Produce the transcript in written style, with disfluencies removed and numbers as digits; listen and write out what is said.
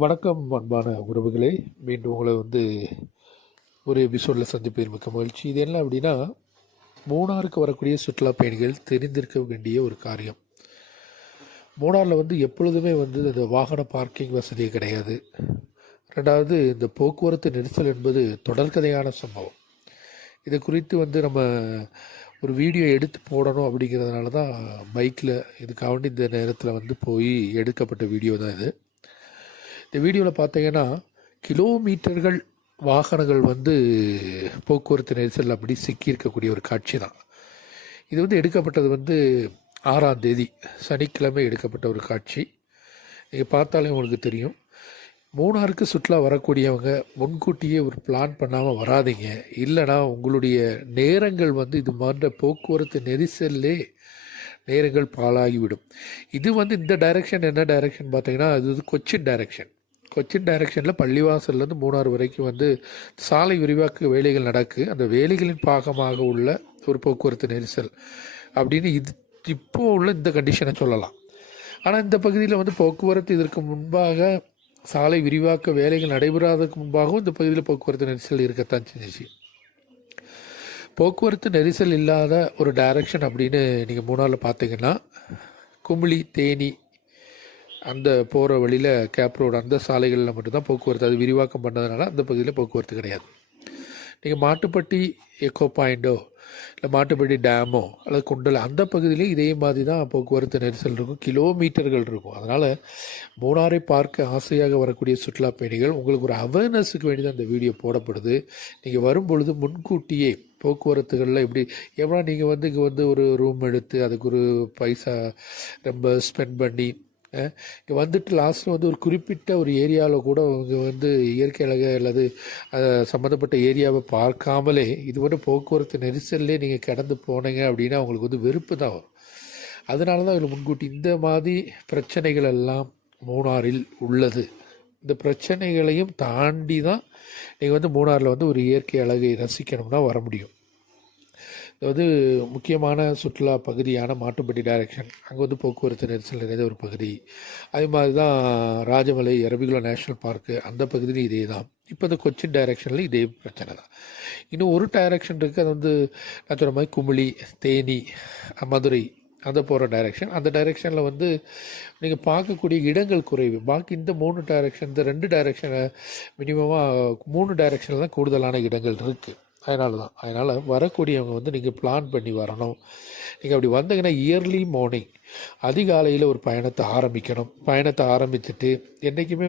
வணக்கம் அன்பான உறவுகளே. மீண்டும் உங்களை ஒரு எபிசோடில் சந்திப்பதில் மிக்க மகிழ்ச்சி. இது என்ன அப்படின்னா, மூணாருக்கு வரக்கூடிய சுற்றுலா பயணிகள் தெரிந்திருக்க வேண்டிய ஒரு காரியம். மூணாரில் எப்பொழுதுமே இந்த வாகன பார்க்கிங் வசதியே கிடையாது. ரெண்டாவது, இந்த போக்குவரத்து நெரிசல் என்பது தொடர்கதையான சம்பவம். இதை குறித்து நம்ம ஒரு வீடியோ எடுத்து போடணும் அப்படிங்கிறதுனால தான் பைக்கில் இதுக்காக இந்த நேரத்தில் போய் எடுக்கப்பட்ட வீடியோ தான் இது. இந்த வீடியோவில் பார்த்தீங்கன்னா கிலோமீட்டர்கள் வாகனங்கள் போக்குவரத்து நெரிசல் அப்படி சிக்கியிருக்கக்கூடிய ஒரு காட்சி தான் இது. எடுக்கப்பட்டது 6ஆம் தேதி சனிக்கிழமை எடுக்கப்பட்ட ஒரு காட்சி. நீங்கள் பார்த்தாலே உங்களுக்கு தெரியும். மூணாருக்கு சுற்றுலா வரக்கூடியவங்க முன்கூட்டியே ஒரு பிளான் பண்ணாமல் வராதிங்க. இல்லைனா உங்களுடைய நேரங்கள் இது மாதிரி போக்குவரத்து நெரிசல்லே நேரங்கள் பாழாகிவிடும். இது இந்த டைரெக்ஷன் என்ன டைரெக்ஷன் பார்த்தீங்கன்னா, அது கொச்சின் டைரெக்ஷனில் பள்ளிவாசல்லேருந்து மூணாறு வரைக்கும் சாலை விரிவாக்க வேலைகள் நடக்கு. அந்த வேலைகளின் பாகமாக உள்ள ஒரு போக்குவரத்து நெரிசல் அப்படின்னு இப்போ உள்ள இந்த கண்டிஷனை சொல்லலாம். ஆனால் இந்த பகுதியில் போக்குவரத்து இதற்கு முன்பாக சாலை விரிவாக்க வேலைகள் நடைபெறாததுக்கு முன்பாகவும் இந்த பகுதியில் போக்குவரத்து நெரிசல் இருக்கத்தான் செஞ்சிச்சு. போக்குவரத்து நெரிசல் இல்லாத ஒரு டைரக்ஷன் அப்படின்னு நீங்கள் மூணாரில் பார்த்தீங்கன்னா, குமுளி தேனி அந்த போகிற வழியில் கேப் ரோடு அந்த சாலைகளில் மட்டும்தான் போக்குவரத்து. அது விரிவாக்கம் பண்ணதுனால அந்த பகுதியில் போக்குவரத்து கிடையாது. நீங்கள் மாட்டுப்பட்டி எக்கோ பாயிண்டோ இல்லை மாட்டுப்பட்டி டேமோ அல்லது குண்டல் அந்த பகுதியிலே இதே மாதிரி தான் போக்குவரத்து நெரிசல் இருக்கும், கிலோமீட்டர்கள் இருக்கும். அதனால் மூணாரை பார்க்க ஆசையாக வரக்கூடிய சுற்றுலா பயணிகள், உங்களுக்கு ஒரு அவேர்னஸுக்கு வேண்டி தான் இந்த வீடியோ போடப்படுது. நீங்கள் வரும்பொழுது முன்கூட்டியே போக்குவரத்துகளில் எவ்வளோ நீங்கள் இங்கே ஒரு ரூம் எடுத்து அதுக்கு ஒரு பைசா ரொம்ப ஸ்பெண்ட் பண்ணி இங்கே லாஸ்ட்டில் ஒரு குறிப்பிட்ட ஒரு ஏரியாவில் கூட அவங்க இயற்கை அழகை அல்லது சம்மந்தப்பட்ட ஏரியாவை பார்க்காமலே இது போக்குவரத்து நெரிசல்லே நீங்கள் கடந்து போனீங்க அப்படின்னா அவங்களுக்கு வெறுப்பு தான் வரும். அதனால தான் இதில் முன்கூட்டி இந்த மாதிரி பிரச்சனைகள் எல்லாம் மூணாறில் உள்ளது. இந்த பிரச்சனைகளையும் தாண்டி தான் நீங்கள் மூணாறில் ஒரு இயற்கை அழகை ரசிக்கணும்னா வர முடியும். இது முக்கியமான சுற்றுலா பகுதியான மாட்டுப்பட்டி டைரக்ஷன், அங்கே போக்குவரத்து நெரிசல் நிறைந்த ஒரு பகுதி. அதே மாதிரி தான் ராஜமலை எரவிகுலா நேஷ்னல் பார்க்கு அந்த பகுதியிலும் இதே தான். இப்போ இந்த கொச்சின் டைரக்ஷனில் இதே பிரச்சனை தான். இன்னும் ஒரு டைரக்ஷன் இருக்குது, அது நான் சொன்ன மாதிரி குமுளி தேனி மதுரை அந்த போகிற டைரக்ஷன். அந்த டைரக்ஷனில் நீங்கள் பார்க்கக்கூடிய இடங்கள் குறைவு. பாக்கி இந்த 3 டைரக்ஷன், இந்த 2 டைரக்ஷனை மினிமமாக 3 டைரக்ஷனில் தான் கூடுதலான இடங்கள் இருக்குது. அதனால் வரக்கூடியவங்க நீங்கள் பிளான் பண்ணி வரணும். நீங்கள் அப்படி வந்தீங்கன்னா இயர்லி மார்னிங் அதிகாலையில் ஒரு பயணத்தை ஆரம்பிக்கணும். பயணத்தை ஆரம்பிச்சுட்டு என்றைக்குமே